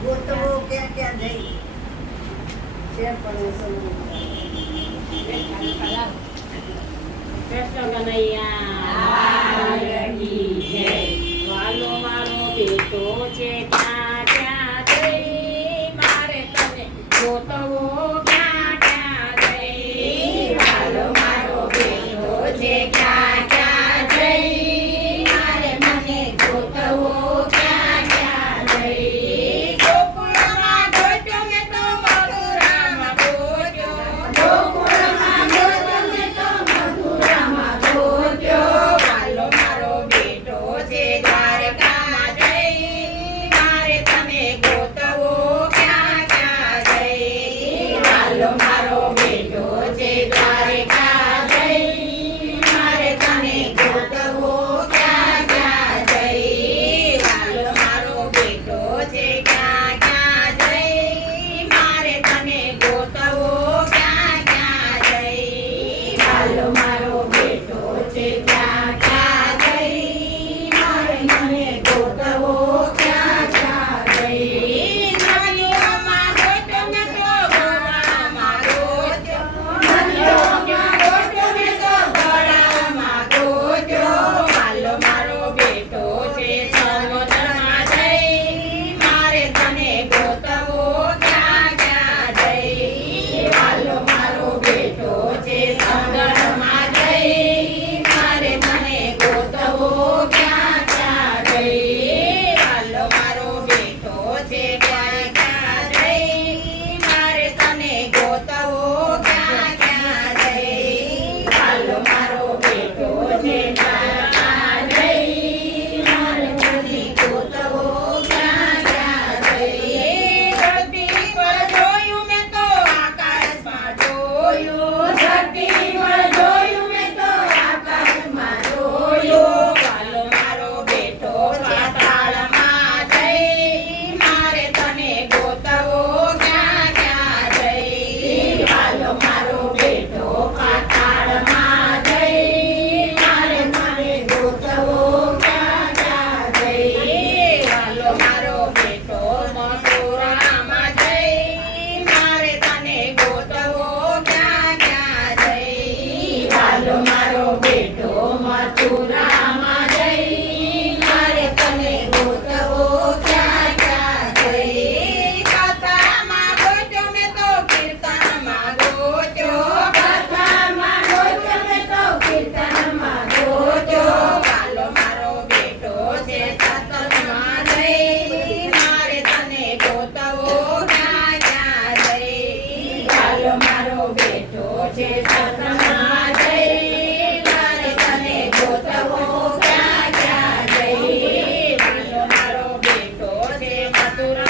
ગોતવો ક્યાં ક્યાં જઈ શેર પડે કૃષ્ણ કનૈયા વાલો મારો બેટો છે ક્યાં ક્યાં જઈ મારે તને ગોતવો ક્યાં ક્યાં જઈ વાલો મારો બેટો છે ક્યાં ક્યાં જઈ મારે મને ગોતવો ક્યાં ક્યાં જઈ ગોકુળમાં ગોત્યો મેં તો મથુરામાં ગોત્યો ગોકુળમાં ગોત્યો મેં તો મથુરામાં ગોત્યો વાલો મારો બેટો છે દ્વારકામાં જઈ મારે તને ગોતવો ક્યાં ક્યાં જઈ વાલો મારો બેટો છે દ્વારકા જઈ મારે તને ગોતવો ક્યાં ક્યાં જઈ વાલો મારો બેટો છે ક્યાં ક્યાં જઈ મારે તને ગોતવો ક્યાં ક્યાં જઈ વાલો મારો બેટો છે ક્યાં ક્યાં જઈ મારે મને ગોતવો ક્યાં ક્યાં જઈ નદીઓમાં ગોત્યો મેં તો ગોળામાં ગોત્યો નદીઓમાં ગોત્યો મેં તો ગોળામાં ગોત્યો વાલો મારો બેટો છે સરોવરમાં જઈ મારે તને ગોતવો ક્યાં ક્યાં જઈ વાલો મારો બેટો છે સંગમમાં જઈ મારે તને ગોતવો ક્યાં ક્યાં જઈ વાલો મારો બેટો છે ક્યાં ક્યાં જઈ મારે તને ગોતવો ક્યાં ક્યાં જઈ વાલો મારો બેટો છે ક્યાં જઈ મારે તને ગોતવો ક્યાં ક્યાં જઈ ધરતી પર જોયું મેં તો આકાશમાં જોયું ધરતી પર જોયું મેં તો આકાશમાં જોયું વાલો મારો બેટો પાતાળમાં જઈ મારે તને ગોતવો ક્યાં ક્યાં જઈ વાલો મારો બેટો પાતાળમાં જઈ મારે તને ગોતવો ક્યાં ક્યાં જઈ વાલો મારો બેટો મથુરામાં જઈ મારે તને ગોતવો ક્યાં ક્યાં જઈ વાલો મારો બેટો મથુરામાં જઈ મારે તને ગોતવો ક્યાં ક્યાં જઈ કથામાં ગોત્યો મેં તો કીર્તનમાં ગોત્યો કથામાં ગોત્યો મેં તો કીર્તનમાં ગોત્યો વાલો મારો બેટો છે સત્સંગમાં જઈ મારે તને ગોતવો ક્યાં ક્યાં જઈ વાલો મારો બેટો છે સત્સંગમાં જઈ મારે તને ગોતવો ક્યાં ક્યાં જઈ વાલો મારો બેટો છે મથુરા